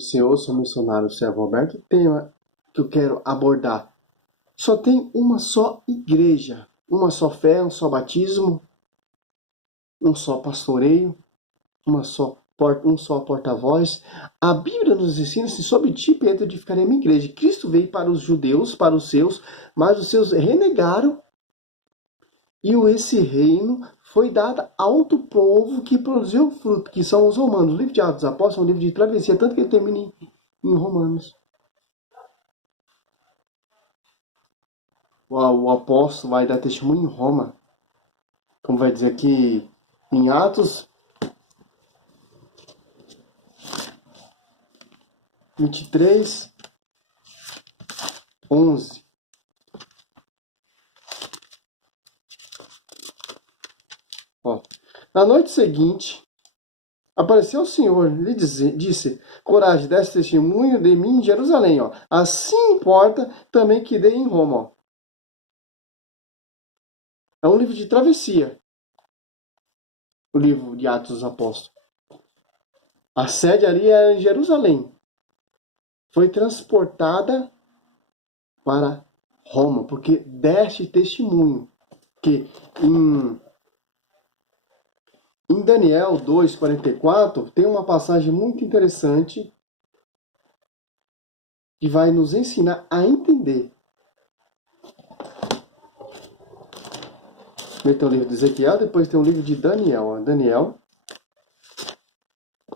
Senhor, sou missionário servo Alberto. O tema que eu quero abordar: só tem uma só igreja, uma só fé, um só batismo, um só pastoreio, um só porta-voz. A Bíblia nos ensina se sob ti, Pedro, edificarei minha igreja. Cristo veio para os judeus, para os seus, mas os seus renegaram, e esse reino foi dado a outro povo que produziu fruto, que são os romanos. O livro de Atos dos Apóstolos é um livro de travessia, tanto que ele termina em Romanos. O apóstolo vai dar testemunho em Roma, como vai dizer aqui em Atos 23, 11. Na noite seguinte, apareceu o Senhor, lhe disse: coragem, desse testemunho de mim em Jerusalém. Assim importa também que dê em Roma. É um livro de travessia, o livro de Atos dos Apóstolos. A sede ali era em Jerusalém. Foi transportada para Roma, porque deste testemunho. Que em Daniel 2,44 tem uma passagem muito interessante que vai nos ensinar a entender. Tem o livro de Ezequiel, depois tem o livro de Daniel. Daniel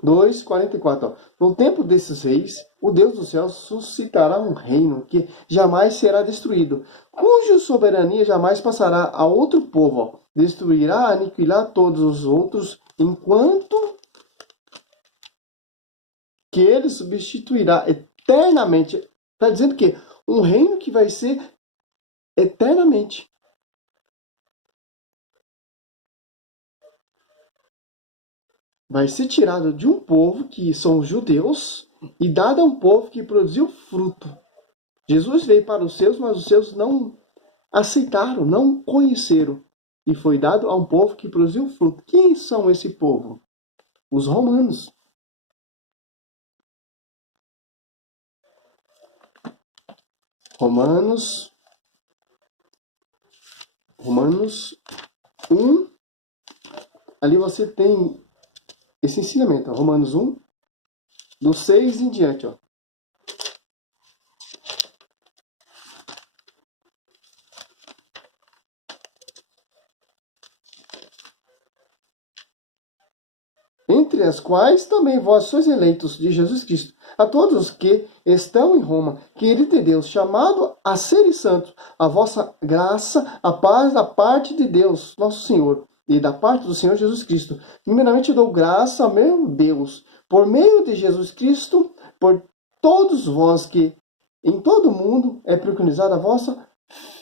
2,44. No tempo desses reis, o Deus do céu suscitará um reino que jamais será destruído, cuja soberania jamais passará a outro povo. Destruirá, aniquilar todos os outros, enquanto que ele substituirá eternamente. Está dizendo que um reino que vai ser eternamente. Vai ser tirado de um povo que são os judeus e dado a um povo que produziu fruto. Jesus veio para os seus, mas os seus não aceitaram, não conheceram. E foi dado a um povo que produziu fruto. Quem são esse povo? Os romanos. Romanos 1. Ali você tem esse ensinamento. Romanos 1, do 6 em diante. Entre as quais também vós sois eleitos de Jesus Cristo, a todos os que estão em Roma, querido de Deus, chamado a serem santos, a vossa graça, a paz da parte de Deus, nosso Senhor, e da parte do Senhor Jesus Cristo. Primeiramente dou graça ao meu Deus, por meio de Jesus Cristo, por todos vós que em todo o mundo é preconizada a vossa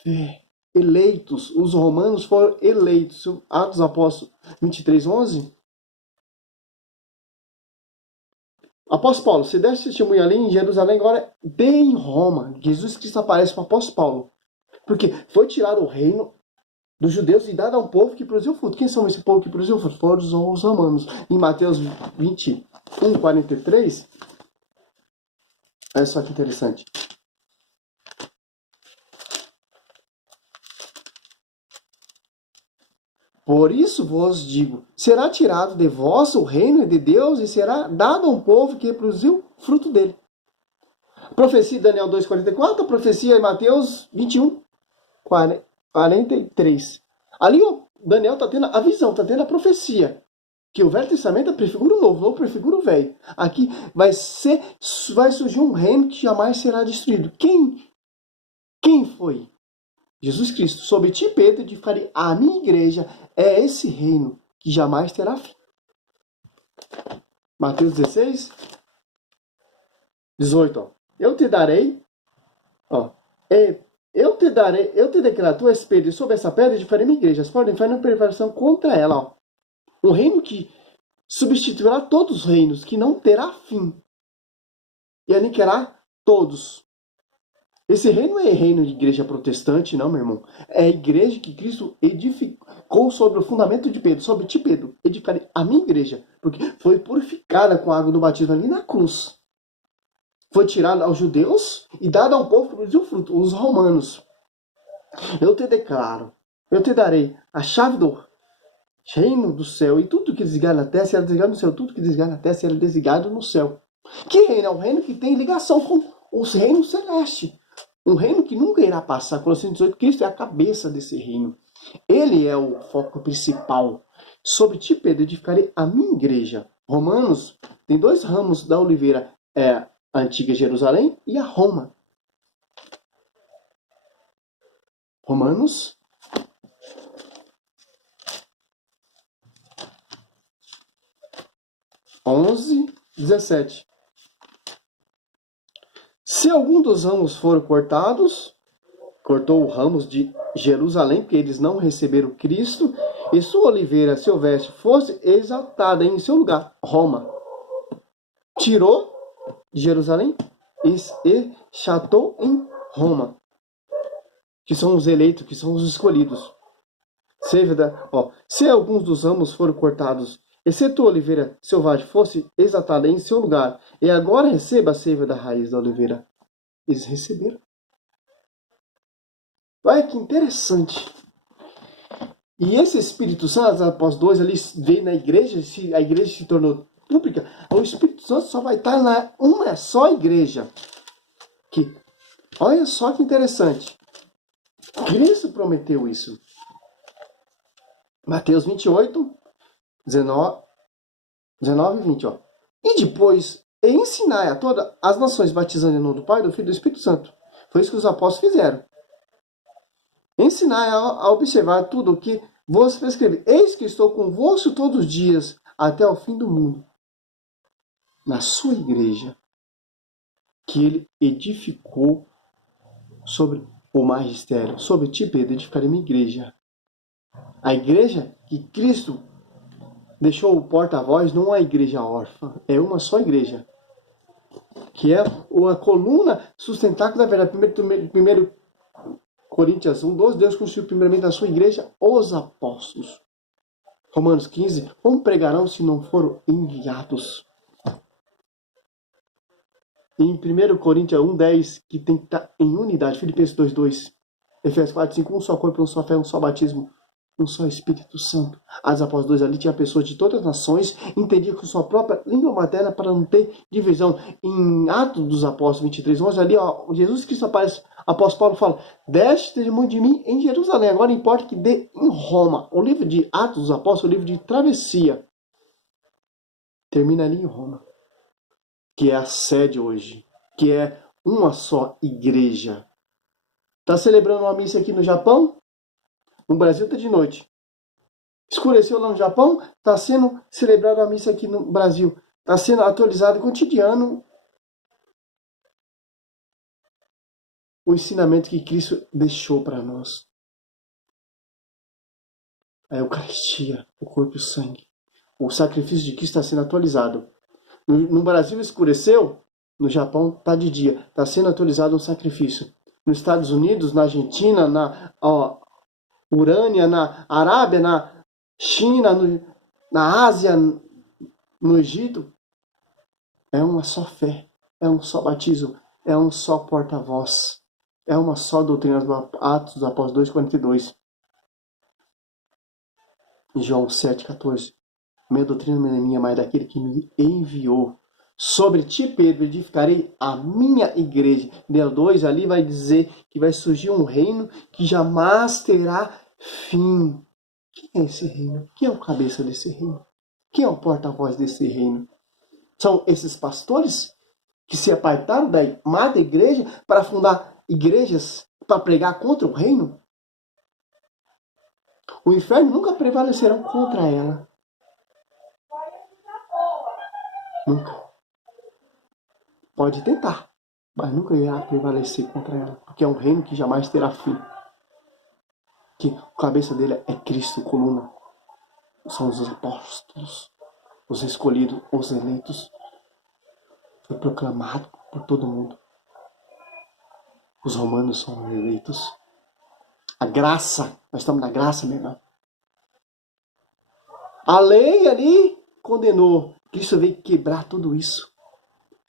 fé. Eleitos, os romanos foram eleitos. Atos dos Apóstolos 23, 11. Apóstolo Paulo, se desse testemunho ali em Jerusalém, agora dê em Roma. Jesus Cristo aparece para o apóstolo Paulo. Porque foi tirado o reino dos judeus e dado a um povo que produziu fruto. Quem são esse povo que produziu fruto? Foram os romanos. Em Mateus 21, 43, olha só que interessante. Por isso vos digo, será tirado de vós o reino de Deus e será dado a um povo que produziu fruto dele. Profecia de Daniel 2,44, profecia em Mateus 21, 43. Ali o Daniel está tendo a visão, está tendo a profecia. Que o Velho Testamento prefigura o Novo prefigura o Velho. Aqui vai surgir um reino que jamais será destruído. Quem foi? Jesus Cristo. Sob ti, Pedro, edificarei a minha igreja. É esse reino que jamais terá fim. Mateus 16, 18. Eu te darei, eu te declaro, tu és Pedro, e sobre essa pedra edificarei minha igreja. As portas do inferno não prevalecerão contra ela. Um reino que substituirá todos os reinos, que não terá fim. E aniquilará todos. Esse reino não é reino de igreja protestante, não, meu irmão. É a igreja que Cristo edificou sobre o fundamento de Pedro. Sobre ti, Pedro, edificarei a minha igreja. Porque foi purificada com a água do batismo ali na cruz. foi tirado aos judeus e dado ao povo que produziu fruto, os romanos. Eu te declaro, eu te darei a chave do reino do céu, e tudo que desligar na terra será desligado no céu, tudo que desligar na terra será desligado no céu. Que reino? É um reino que tem ligação com os reinos celestes. Um reino que nunca irá passar. Colossenses 18, Cristo é a cabeça desse reino. Ele é o foco principal. Sobre ti, Pedro, edificarei a minha igreja. Romanos tem 2 ramos da oliveira. É a antiga Jerusalém e a Roma. Romanos 11:17. Se algum dos ramos for cortados, cortou os ramos de Jerusalém, porque eles não receberam Cristo, e sua oliveira silvestre fosse exaltada em seu lugar, Roma, tirou de Jerusalém e chatou em Roma, que são os eleitos, que são os escolhidos. Se alguns dos ramos foram cortados, exceto a oliveira selvagem fosse exaltada em seu lugar, e agora receba a seiva da raiz da oliveira. Eles receberam. Olha que interessante. E esse Espírito Santo, após 2 ali, veio na igreja, a igreja se tornou pública, o Espírito Santo só vai estar na uma só igreja. Olha só que interessante. Cristo prometeu isso. Mateus 28, 19 e 20. E depois, ensinai a todas as nações, batizando em nome do Pai, do Filho e do Espírito Santo. Foi isso que os apóstolos fizeram. Ensinai a observar tudo o que vos prescrevi. Eis que estou convosco todos os dias, até o fim do mundo. Na sua igreja, que ele edificou sobre o magistério, sobre ti, Pedro, edificarei minha igreja. A igreja que Cristo deixou o porta-voz não é a igreja órfã, é uma só igreja. Que é a coluna sustentáculo da verdade. Primeiro Coríntios 1:12, Deus constituiu primeiramente na sua igreja os apóstolos. Romanos 15, como pregarão se não foram enviados? Em 1 Coríntios 1:10, que tem que estar em unidade. Filipenses 2:2, Efésios 4:5, um só corpo, um só fé, um só batismo, um só Espírito Santo. As apóstolos 2 ali tinha pessoas de todas as nações, entendiam com sua própria língua materna para não ter divisão. Em Atos dos Apóstolos 23:11, ali, Jesus Cristo aparece, apóstolo Paulo fala, deste testemunho de mim em Jerusalém, agora importa que dê em Roma. O livro de Atos dos Apóstolos, o livro de travessia, termina ali em Roma, que é a sede hoje, que é uma só igreja. Está celebrando uma missa aqui no Japão? No Brasil está de noite. Escureceu lá no Japão, está sendo celebrada a missa aqui no Brasil. Está sendo atualizado cotidiano o ensinamento que Cristo deixou para nós. A Eucaristia, o corpo e o sangue. O sacrifício de Cristo está sendo atualizado. No Brasil escureceu, no Japão está de dia. Está sendo atualizado o sacrifício. Nos Estados Unidos, na Argentina, na Urânia, na Arábia, na China, na Ásia, no Egito, é uma só fé, é um só batismo, é um só porta-voz, é uma só doutrina. Atos dos Apóstolos 2:42. João 7:14. Minha doutrina não é minha, mas é daquele que me enviou. Sobre ti, Pedro, edificarei a minha igreja. Deu 2 ali vai dizer que vai surgir um reino que jamais terá fim. Quem é esse reino? Quem é o cabeça desse reino? Quem é o porta-voz desse reino? São esses pastores que se apartaram da amada igreja para fundar igrejas para pregar contra o reino? O inferno nunca prevalecerá contra ela. Nunca. Pode tentar, mas nunca irá prevalecer contra ela, porque é um reino que jamais terá fim. Que o cabeça dele é Cristo, coluna. São os apóstolos, os escolhidos, os eleitos. Foi proclamado por todo mundo. Os romanos são eleitos. A graça, nós estamos na graça, meu irmão. A lei ali condenou. Cristo veio quebrar tudo isso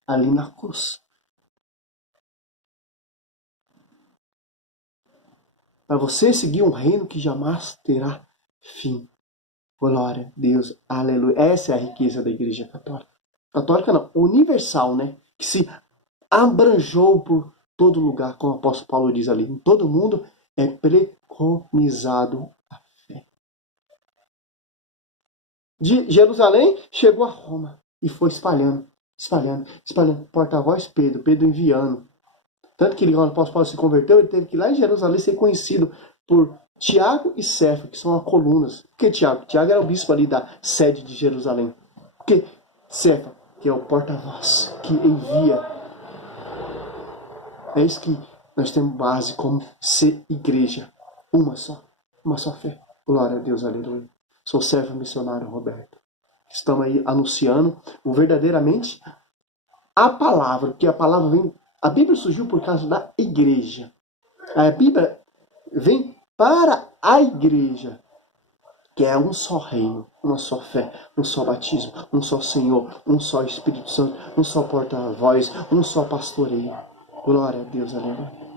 ali na cruz. para você seguir um reino que jamais terá fim. Glória a Deus, aleluia. Essa é a riqueza da Igreja Católica. Católica não, universal, né? Que se abranjou por todo lugar, como o apóstolo Paulo diz ali. Em todo mundo é preconizado a fé. De Jerusalém chegou a Roma e foi espalhando. Porta-voz Pedro, Pedro enviando. Tanto que quando o apóstolo Paulo se converteu, ele teve que ir lá em Jerusalém ser conhecido por Tiago e Cefa, que são as colunas. Por que Tiago? Tiago era o bispo ali da sede de Jerusalém. Por que Cefa? Que é o porta-voz, que envia. É isso que nós temos base como ser igreja. Uma só fé. Glória a Deus, aleluia. Sou servo missionário Roberto. Estamos aí anunciando o verdadeiramente a palavra, porque a palavra vem. A Bíblia surgiu por causa da igreja. A Bíblia vem para a igreja, que é um só reino, uma só fé, um só batismo, um só Senhor, um só Espírito Santo, um só porta-voz, um só pastoreio. Glória a Deus, aleluia.